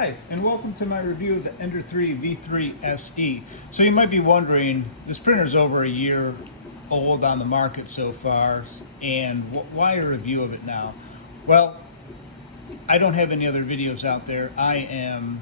Hi, and welcome to my review of the Ender-3 V3 SE. So you might be wondering, this printer's over a year old on the market so far, and why a review of it now? Well, I don't have any other videos out there. I am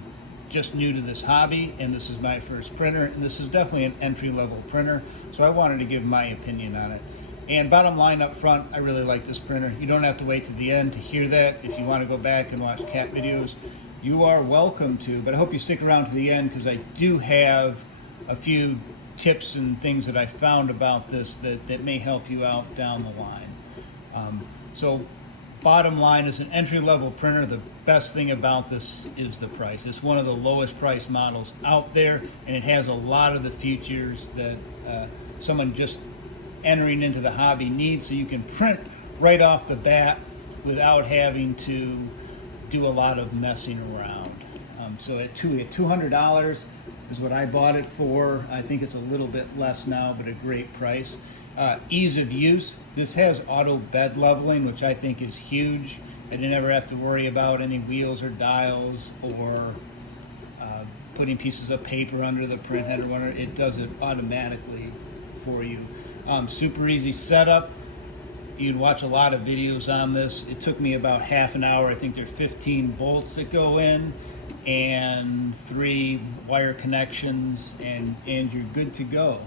just new to this hobby, and this is my first printer, and this is definitely an entry-level printer, so I wanted to give my opinion on it. And bottom line up front, I really like this printer. You don't have to wait to the end to hear that. If you want to go back and watch cat videos, you are welcome to, but I hope you stick around to the end because I do have a few tips and things that I found about this that may help you out down the line. So bottom line, is an entry-level printer. The best thing about this is the price. It's one of the lowest price models out there, and it has a lot of the features that someone just entering into the hobby needs, so you can print right off the bat without having to do a lot of messing around. So at $200 is what I bought it for. I think it's a little bit less now, but a great price. Ease of use. This has auto bed leveling, which I think is huge. I didn't ever have to worry about any wheels or dials or putting pieces of paper under the print head or whatever. It does it automatically for you. Super easy setup. You can watch a lot of videos on this. It took me about half an hour. I think there are 15 bolts that go in and 3 wire connections, and you're good to go.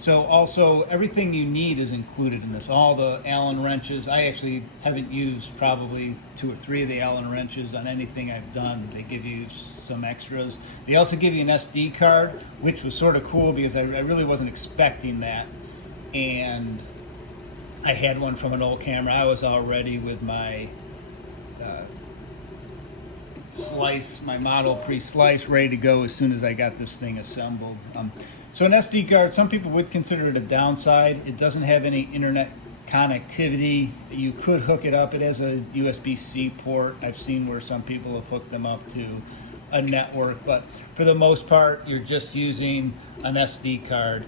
So also everything you need is included in this. All the Allen wrenches. I actually haven't used probably 2 or 3 of the Allen wrenches on anything I've done. They give you some extras. They also give you an SD card, which was sort of cool because I really wasn't expecting that. And I had one from an old camera. I was all ready with my my model pre-slice, ready to go as soon as I got this thing assembled. So an SD card, some people would consider it a downside. It doesn't have any internet connectivity. You could hook it up. It has a USB-C port. I've seen where some people have hooked them up to a network, but for the most part, you're just using an SD card.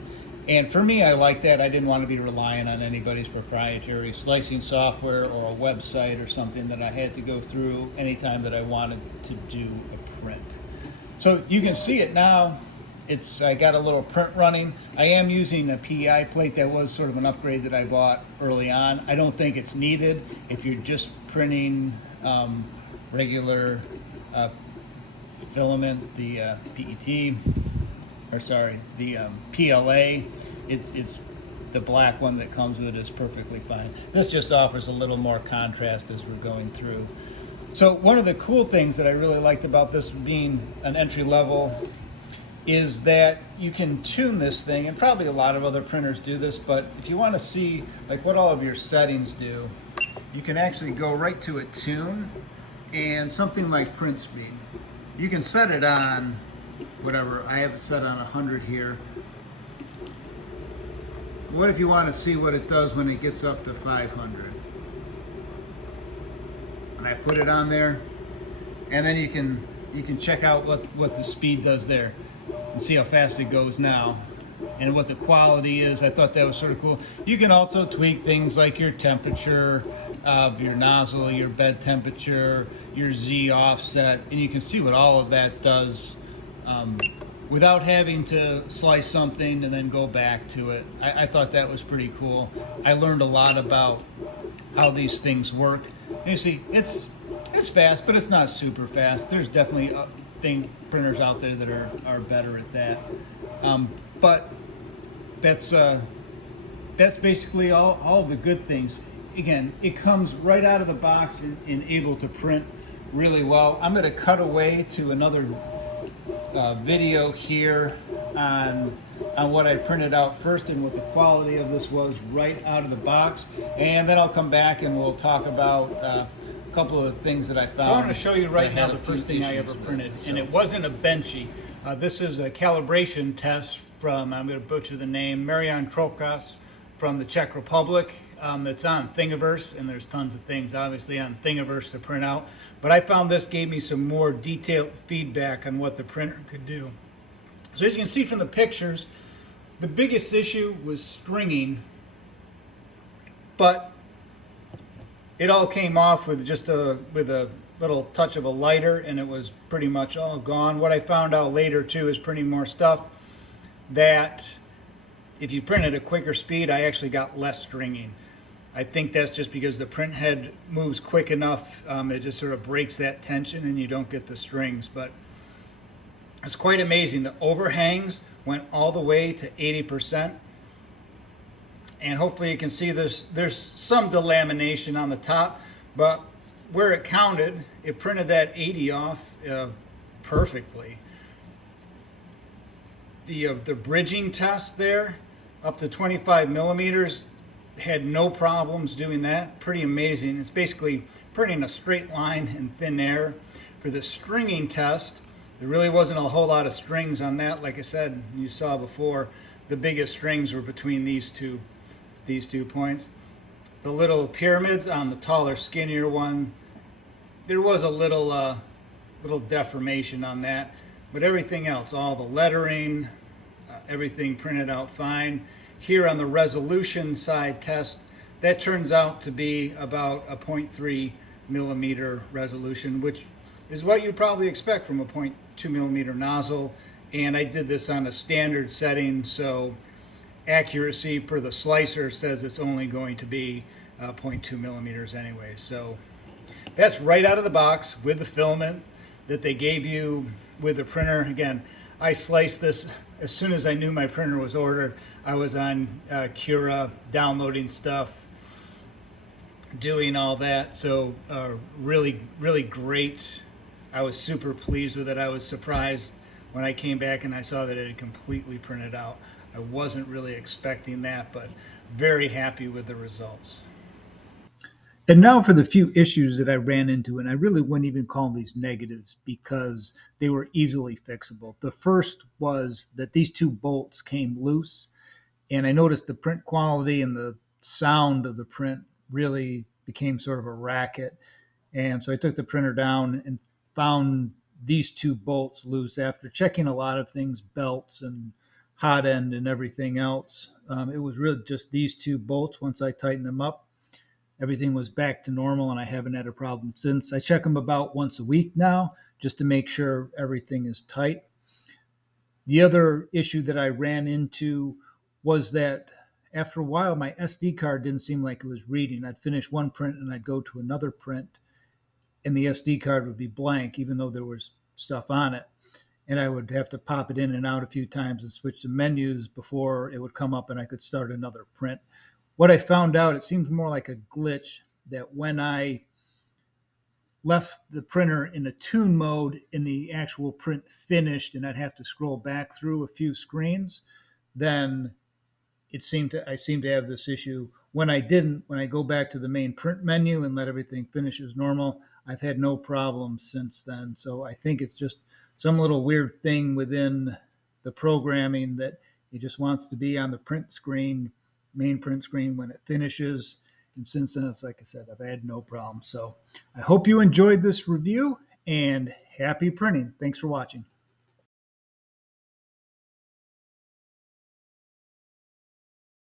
And for me, I like that. I didn't want to be relying on anybody's proprietary slicing software or a website or something that I had to go through anytime that I wanted to do a print. So you can see it now. I got a little print running. I am using a PEI plate. That was sort of an upgrade that I bought early on. I don't think it's needed if you're just printing regular filament, the PET. Or sorry, the PLA, it's the black one that comes with it is perfectly fine. This just offers a little more contrast as we're going through. So one of the cool things that I really liked about this being an entry level is that you can tune this thing, and probably a lot of other printers do this, but if you want to see like what all of your settings do, you can actually go right to a tune, and something like print speed. You can set it on whatever. I have it set on 100 here. What if you want to see what it does when it gets up to 500? And I put it on there, and then you can check out what the speed does there and see how fast it goes now and what the quality is. I thought that was sort of cool. You can also tweak things like your temperature of your nozzle, your bed temperature, your Z offset, and you can see what all of that does without having to slice something and then go back to it. I thought that was pretty cool. I learned a lot about how these things work. And you see, it's fast, but it's not super fast. There's definitely printers out there that are better at that. But that's basically all the good things. Again, it comes right out of the box and able to print really well. I'm going to cut away to another video here on what I printed out first and what the quality of this was right out of the box, and then I'll come back and we'll talk about a couple of things that I found. So I want to show you right now the first thing I ever printed, and it wasn't a Benchy. This is a calibration test from, I'm going to butcher the name, Marian Krokas from the Czech Republic. It's on Thingiverse, and there's tons of things obviously on Thingiverse to print out, but I found this gave me some more detailed feedback on what the printer could do. So as you can see from the pictures, the biggest issue was stringing, but it all came off with just a little touch of a lighter and it was pretty much all gone. What I found out later too is printing more stuff that if you print at a quicker speed, I actually got less stringing. I think that's just because the print head moves quick enough. It just sort of breaks that tension and you don't get the strings. But it's quite amazing. The overhangs went all the way to 80%. And hopefully you can see there's some delamination on the top, but where it counted, it printed that 80 off perfectly. The bridging test there, up to 25 millimeters, had no problems doing that. Pretty amazing. It's basically printing a straight line in thin air. For the stringing test, there really wasn't a whole lot of strings on that. Like I said, you saw before, the biggest strings were between these two points. The little pyramids on the taller, skinnier one, there was a little deformation on that, but everything else, all the lettering, everything printed out fine. Here on the resolution side test, that turns out to be about a 0.3 millimeter resolution, which is what you'd probably expect from a 0.2 millimeter nozzle. And I did this on a standard setting, so accuracy per the slicer says it's only going to be 0.2 millimeters anyway. So that's right out of the box with the filament that they gave you with the printer. Again, I sliced this as soon as I knew my printer was ordered. I was on Cura downloading stuff, doing all that. So really, really great. I was super pleased with it. I was surprised when I came back and I saw that it had completely printed out. I wasn't really expecting that, but very happy with the results. And now for the few issues that I ran into, and I really wouldn't even call these negatives because they were easily fixable. The first was that these two bolts came loose, and I noticed the print quality and the sound of the print really became sort of a racket. And so I took the printer down and found these two bolts loose after checking a lot of things, belts and hot end and everything else. It was really just these two bolts. Once I tightened them up, everything was back to normal, and I haven't had a problem since. I check them about once a week now just to make sure everything is tight. The other issue that I ran into was that after a while, my SD card didn't seem like it was reading. I'd finish one print and I'd go to another print, and the SD card would be blank, even though there was stuff on it. And I would have to pop it in and out a few times and switch the menus before it would come up and I could start another print. What I found out, it seems more like a glitch that when I left the printer in a tune mode and the actual print finished and I'd have to scroll back through a few screens, then I seemed to have this issue. When I didn't, when I go back to the main print menu and let everything finish as normal, I've had no problems since then. So I think it's just some little weird thing within the programming that it just wants to be on the print screen, main print screen when it finishes. And since then, it's like I said, I've had no problem. So I hope you enjoyed this review and happy printing. Thanks for watching.